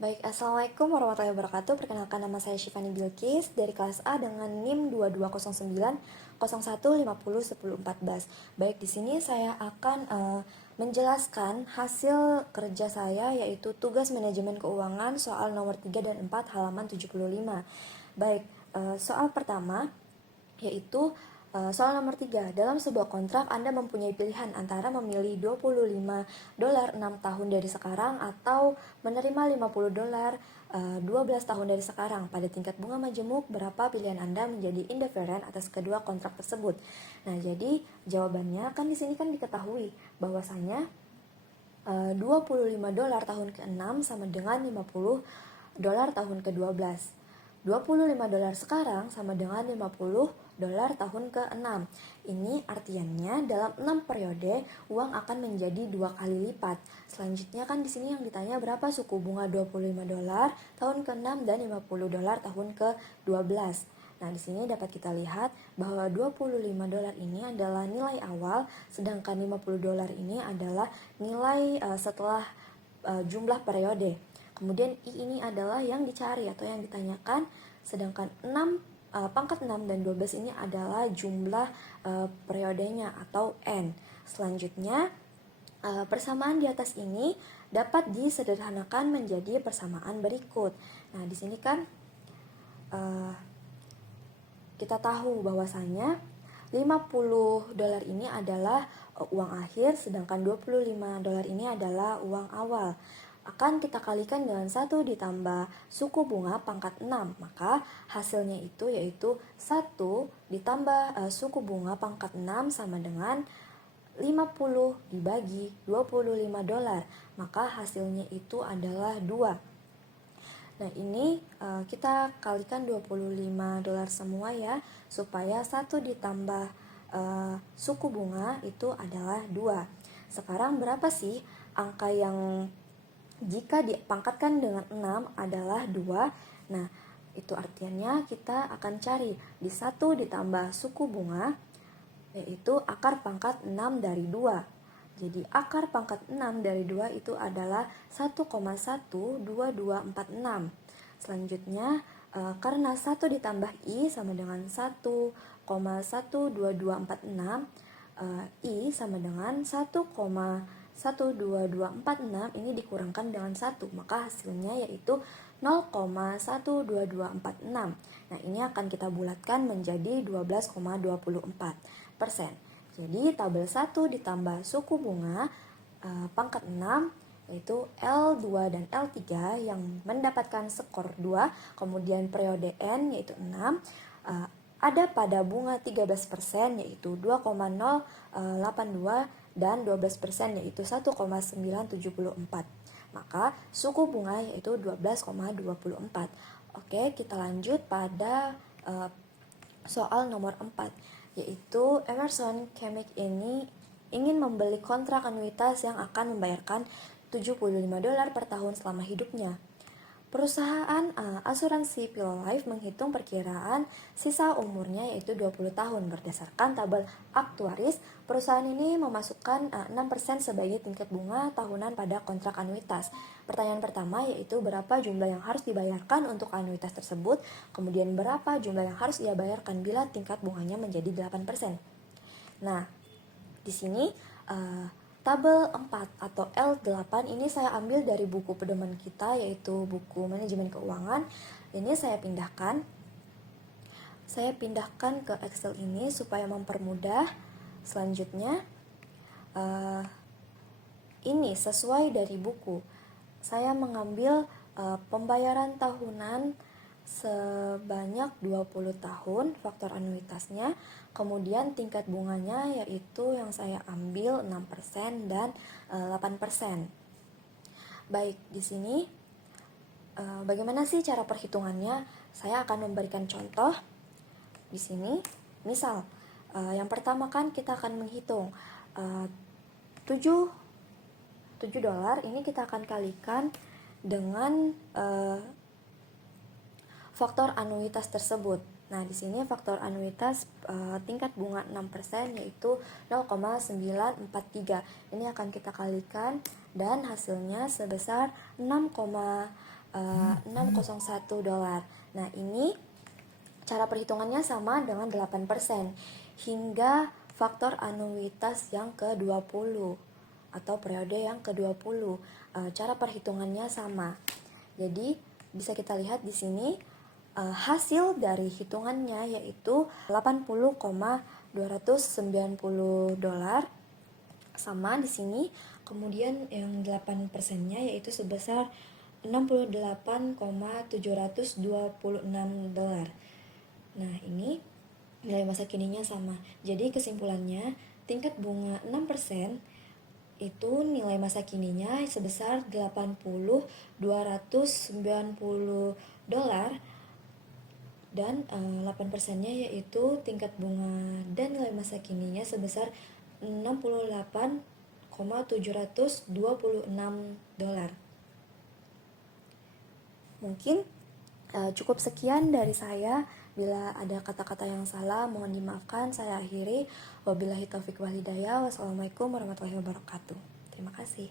Baik, Assalamualaikum warahmatullahi wabarakatuh. Perkenalkan, nama saya Syifani Bilqis dari kelas A dengan NIM 2209 01501014. Baik, di sini saya akan menjelaskan hasil kerja saya, yaitu tugas manajemen keuangan soal nomor 3 dan 4 halaman 75. Baik, soal pertama yaitu soal nomor 3. Dalam sebuah kontrak, Anda mempunyai pilihan antara memilih $25 6 tahun dari sekarang atau menerima $50 12 tahun dari sekarang. Pada tingkat bunga majemuk, berapa pilihan Anda menjadi indiferen atas kedua kontrak tersebut? Nah, jadi jawabannya kan di sini kan diketahui bahwasanya $25 tahun ke-6 sama dengan $50 tahun ke-12. $25 sekarang sama dengan $50 tahun ke-6. Ini artinya dalam 6 periode uang akan menjadi 2 kali lipat. Selanjutnya kan di sini yang ditanya berapa suku bunga $25 tahun ke-6 dan $50 tahun ke-12. Nah, di sini dapat kita lihat bahwa $25 ini adalah nilai awal, sedangkan $50 ini adalah nilai setelah jumlah periode. Kemudian I ini adalah yang dicari atau yang ditanyakan, sedangkan pangkat 6 dan 12 ini adalah jumlah periodenya atau N. Selanjutnya, persamaan di atas ini dapat disederhanakan menjadi persamaan berikut. Nah, di sini kan kita tahu bahwasanya $50 ini adalah uang akhir, sedangkan $25 ini adalah uang awal. Akan kita kalikan dengan 1 ditambah suku bunga pangkat 6, maka hasilnya itu yaitu 1 ditambah suku bunga pangkat 6 sama dengan 50 dibagi $25, maka hasilnya itu adalah 2. Nah, ini kita kalikan $25 semua ya, supaya 1 ditambah suku bunga itu adalah 2. Sekarang berapa sih angka yang jika dipangkatkan dengan 6 adalah 2? Nah, itu artinya kita akan cari di 1 ditambah suku bunga, yaitu akar pangkat 6 dari 2. Jadi akar pangkat 6 dari 2 itu adalah 1,12246. Selanjutnya, karena 1 ditambah I sama dengan 1,12246, I sama dengan 1,12246 ini dikurangkan dengan 1, maka hasilnya yaitu 0,12246. Nah, ini akan kita bulatkan menjadi 12,24%. Jadi tabel 1 ditambah suku bunga pangkat 6 yaitu L2 dan L3 yang mendapatkan skor 2, kemudian periode N yaitu 6, ada pada bunga 13% yaitu 2,082 dan 12% yaitu 1,974. Maka suku bunga yaitu 12,24. Oke, kita lanjut pada soal nomor 4, yaitu Emerson Chemic ini ingin membeli kontrak anuitas yang akan membayarkan $75 per tahun selama hidupnya. Perusahaan asuransi Pilolife menghitung perkiraan sisa umurnya yaitu 20 tahun. Berdasarkan tabel aktuaris, perusahaan ini memasukkan 6% sebagai tingkat bunga tahunan pada kontrak anuitas. Pertanyaan pertama yaitu berapa jumlah yang harus dibayarkan untuk anuitas tersebut, kemudian berapa jumlah yang harus ia bayarkan bila tingkat bunganya menjadi 8%. Nah, di sini tabel 4 atau L8 ini saya ambil dari buku pedoman kita, yaitu buku manajemen keuangan. Ini saya pindahkan ke Excel ini supaya mempermudah. Selanjutnya ini sesuai dari buku. Saya mengambil pembayaran tahunan sebanyak 20 tahun, faktor anuitasnya, kemudian tingkat bunganya yaitu yang saya ambil 6% dan 8%. Baik, di sini bagaimana sih cara perhitungannya? Saya akan memberikan contoh di sini. Misal, yang pertama kan kita akan menghitung $7 ini kita akan kalikan dengan faktor anuitas tersebut. Nah, di sini faktor anuitas tingkat bunga 6% yaitu 0,943. Ini akan kita kalikan dan hasilnya sebesar 6,943 601 dolar. Nah, ini cara perhitungannya sama dengan 8% hingga faktor anuitas yang ke-20 atau periode yang ke-20. Cara perhitungannya sama. Jadi, bisa kita lihat di sini hasil dari hitungannya yaitu 80,290 dolar sama di sini. Kemudian yang 8%-nya yaitu sebesar 68,726 dolar. Nah, ini nilai masa kininya sama. Jadi kesimpulannya, tingkat bunga 6% itu nilai masa kininya sebesar 80,290 dolar dan 8%-nya yaitu tingkat bunga dan nilai masa kininya sebesar 68,726 dolar. Mungkin cukup sekian dari saya. Bila ada kata-kata yang salah, mohon dimaafkan. Saya akhiri. Wabillahi taufiq wal hidayah. Wassalamualaikum warahmatullahi wabarakatuh. Terima kasih.